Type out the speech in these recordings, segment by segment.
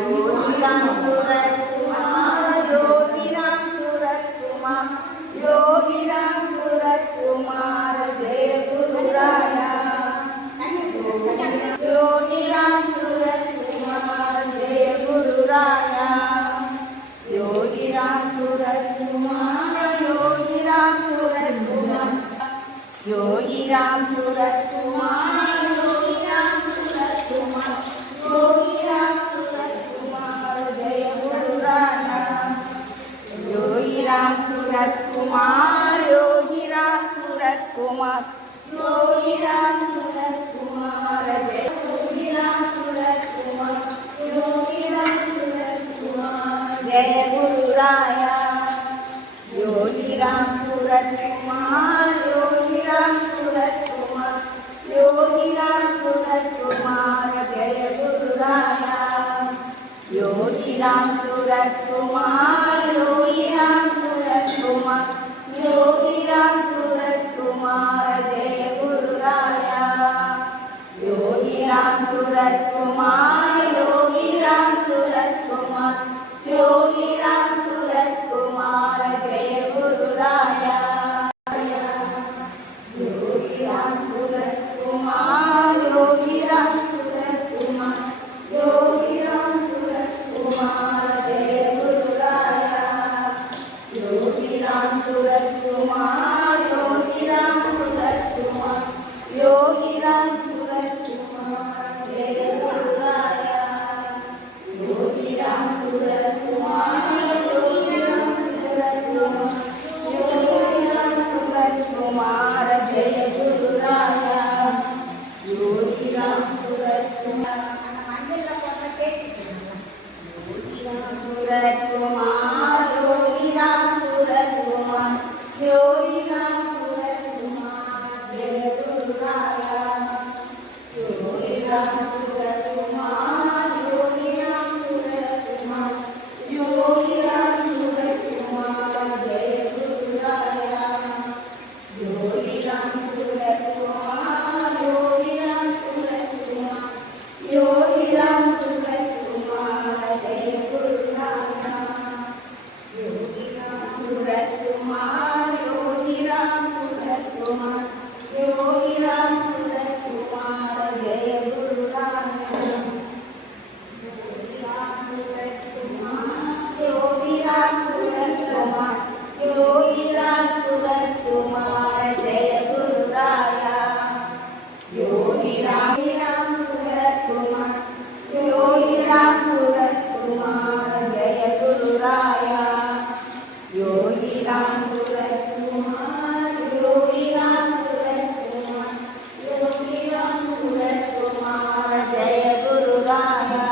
योगिराम सूरत कुमार, योगिराम सूरत कुमार, योगिराम सूरत कुमार जय गुरु राया। योगिराम सूरत कुमार जय गुरु राया। योगिराम सूरत कुमार, योगिराम सूरत कुमार, योगिराम सूरत कुमार, योगिराम सूरत कुमार, योगिराम सूरत कुमार जय गुरु राया। योगिराम सूरत कुमार, योगिराम सूरत कुमार, योगिराम सूरत कुमार जय योगिराम सूरत कुमार, योगिराम सूरत कुमार जय गुरु राया। योगिराम सूरत कुमार, योगिराम सूरत कुमार, योगिराम सूरत कुमार जय गुरु राया। योगिराम सूरत कुमार, योगिराम सूरत कुमार, योगिराम सूरत कुमार जय गुरु राया। योगिराम सूरत कुमार, योगिराम सूरत कुमार, योगिराम सूरत कुमार जय गुरु राया। योगिराम सूरत कुमार, योगिराम सूरत कुमार, योगिराम सूरत कुमार जय गुरु राया। योगिराम सूरत कुमार, योगिराम सूरत कुमार, योगिराम सूरत कुमार जय गुरु राया। योगिराम सूरत कुमार, योगिराम सूरत कुमार, योगिराम सूरत कुमार जय गुरु राया। योगिराम सूरत कुमार, योगिराम सूरत कुमार, योगिराम सूरत कुमार, योगिराम सूरत कुमार जय गुरु राया। योगिराम सूरत कुमार, योगिराम सूरत कुमार, योगिराम सूरत कुमार जय गुरु राया। योगिराम सूरत कुमार, योगिराम सूरत कुमार, योगिराम सूरत कुमार जय गुरु राया। योगिराम सूरत कुमार, योगिराम सूरत कुमार, योगिराम सूरत कुमार जय गुरु राया। योगिराम सूरत कुमार, योगिराम सूरत कुमार, योगिराम सूरत कुमार जय गुरु राया। योगिराम सूरत कुमार, योगिराम सूरत कुमार जय गुरु राया। योगिराम सूरत कुमार, योगिराम सूरत कुमार, योगिराम सूरत कुमार जय गुरु राया।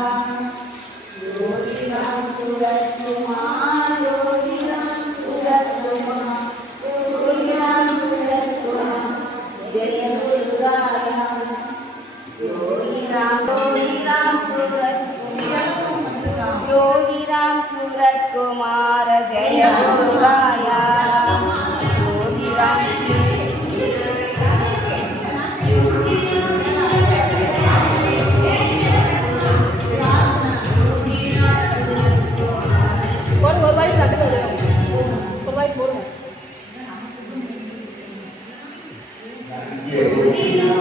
योगिराम सूरत कुमार, योगिराम सूरत कुमार, योगिराम सूरत कुमार जय गुरु राया। योगिराम सूरत कुमार, योगिराम सूरत कुमार जय गुरु राया। योगिराम ஒரு வாய் சட்டை ஒரு வாய் போடுங்க. योगिराम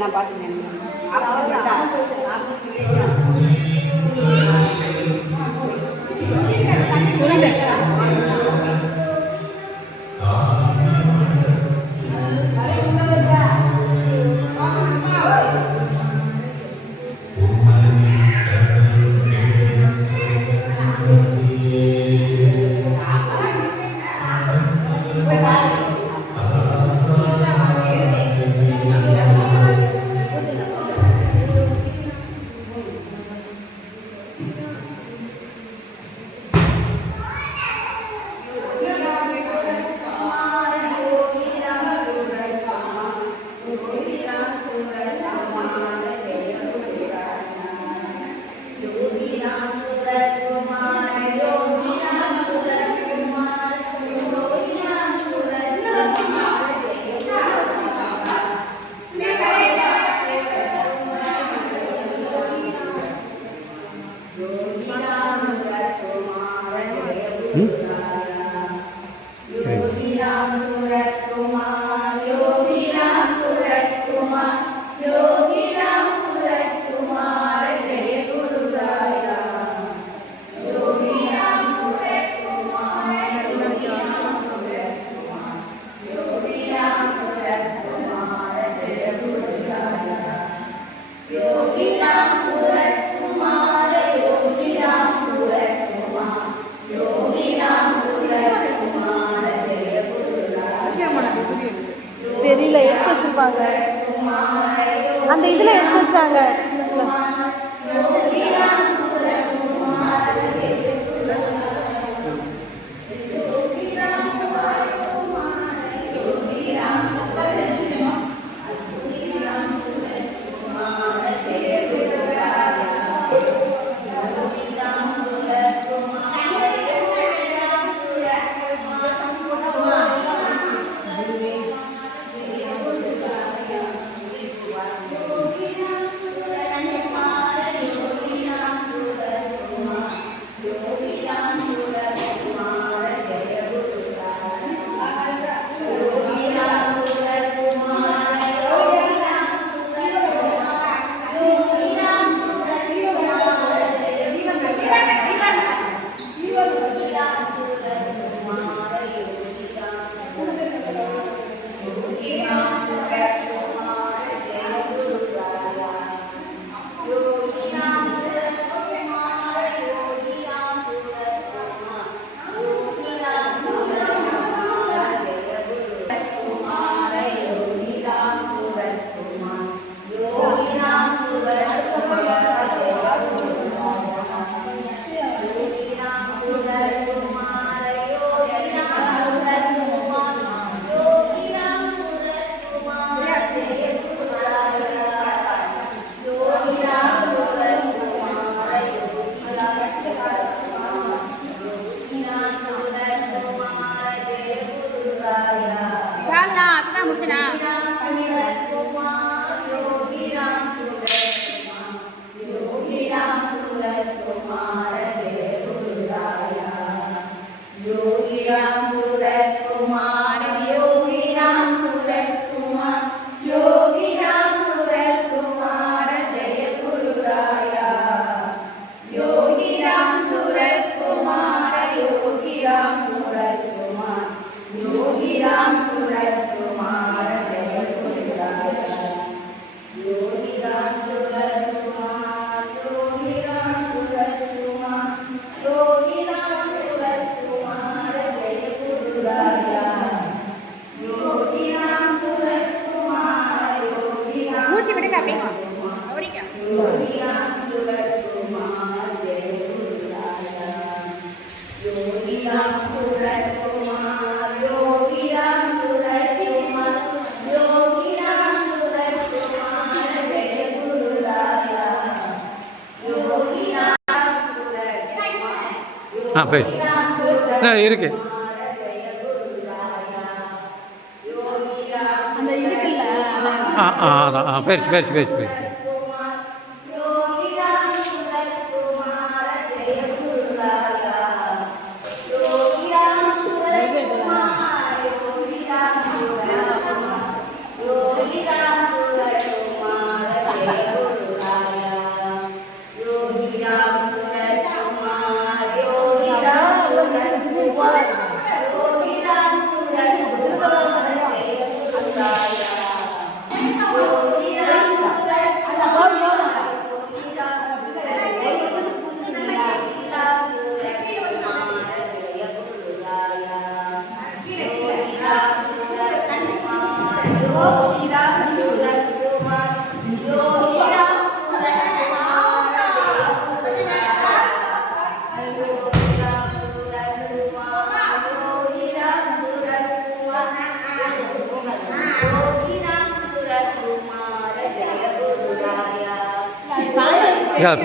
நான் பார்த்துக்கிறேன். தெரியல, எடுத்து வச்சிருப்பாங்க. அந்த இதில் எடுத்து வச்சாங்க. योगी राम सूरत कुमार ஆ பேசு இருக்கு அந்த இதுக்குல்ல அதான் பேசு பேசு பேசு பேசு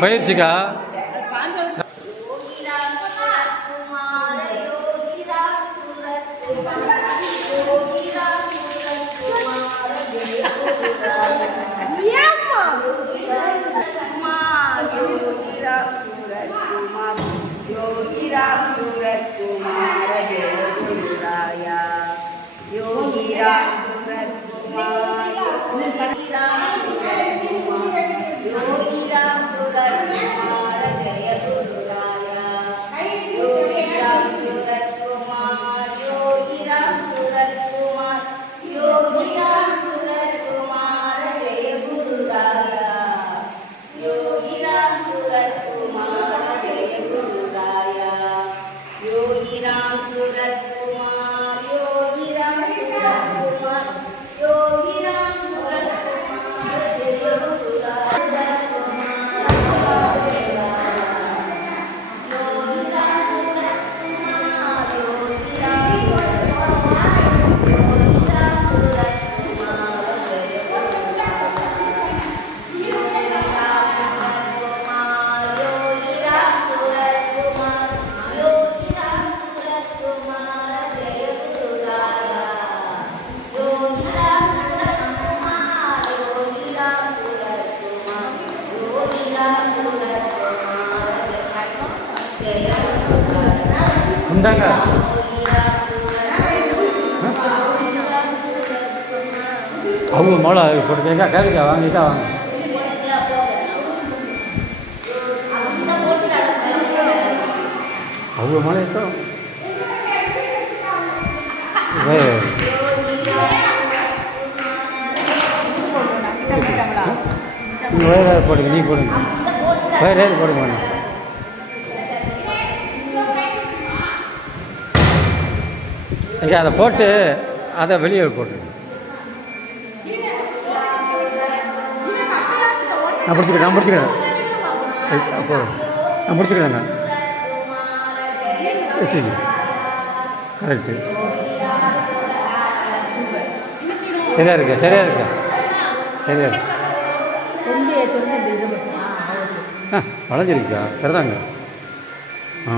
பயிற்சிக்கா உண்டாங்க அவங்க மொளை போட்டு கேட்கா கேட்கா வாங்கிட்டா வாங்க அவங்க மொளை இருக்கும் வேறு போடுங்க நீ போடுங்க வேறு ஏது போடுங்க ஐயா அதை போட்டு அதை வெளியே போட்டு நான் பிடிச்சிக்கிறேன் போதும் நான் பிடிச்சிக்கிறேங்க கரெக்டு சரியா இருக்கு சரியா இருக்கு வளைஞ்சிருக்கா சரிதாங்க ஆ